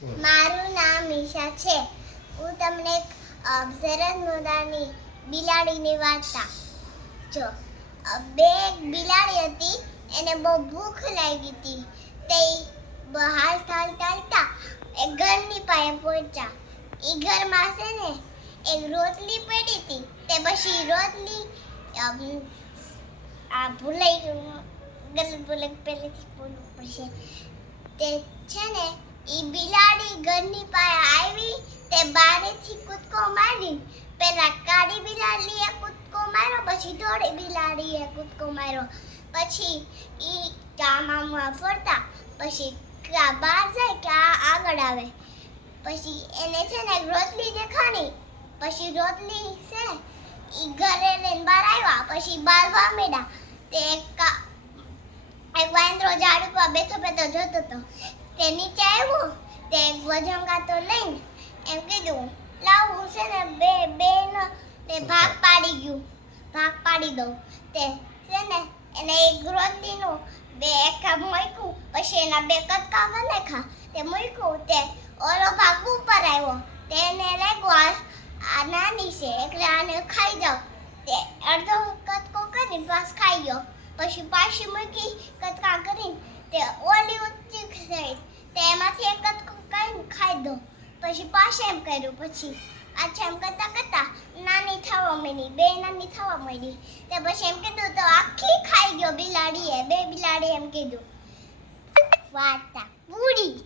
મારું નામ ઈશા છે. હું તમને એક સરસ મજાની બિલાડીની વાર્તા જો. એક બિલાડી હતી, એને બહુ ભૂખ લાગી હતી. તે હાલતા એક ઘરની પાસે પહોંચ્યા. એ ઘરમાં છે ને એક રોટલી પડી હતી. તે પછી રોટલી ભૂલાઈ ગયું, પહેલેથી બોલવું પડશે. તે છે ને ઈ બિલાડી ઘરની પાસે આવી. તે બારેથી કૂદકો મારી. પેલા કાળી બિલાડીએ કૂદકો માર્યો, પછી ધોળી બિલાડીએ કૂદકો માર્યો. પછી ઈ આમાં ફરતા પછી બહાર જાય કે આગળ આવે. પછી એને છે ને રોટલી દેખાણી. પછી રોટલી છે ઈ ઘરે લઈને બહાર આવ્યા. પછી બાળવા માંડ્યા. તે એક વાંદરો ઝાડ ઉપર બેઠો જોતો હતો. તે નીચે આવ્યો. તે વજંગાતો લઈને એમ કીધું, લાવું છે ને બેનો તે ભાગ પાડી દઉં. તે છે ને એને એક રોટલીનું એક મૂક્યું. પછી એના બે કટકા નાખ્યા. તે મૂક્યું. તે ઓલો ભાગ ઉપર આવ્યો. તેને લાગ્યું આ નાની છે એટલે આને ખાઈ જાવ. તે અડધો કટકો કરીને પાસ ખાઈ ગયો. પછી પાછી મૂકી કટકા કરીને તે ઓલી ઊંચી થઈ. તે એમાંથી એક કટકો કરીને ખાઈ દો. પછી પાછા એમ કર્યું. પછી એમ કરતા નાની થવા માંડી. બે નાની થવા માંડી. તે પછી એમ કીધું તો આખી ખાઈ ગયો બિલાડીએ. બે બિલાડી એમ કીધું. વાર્તા પૂરી.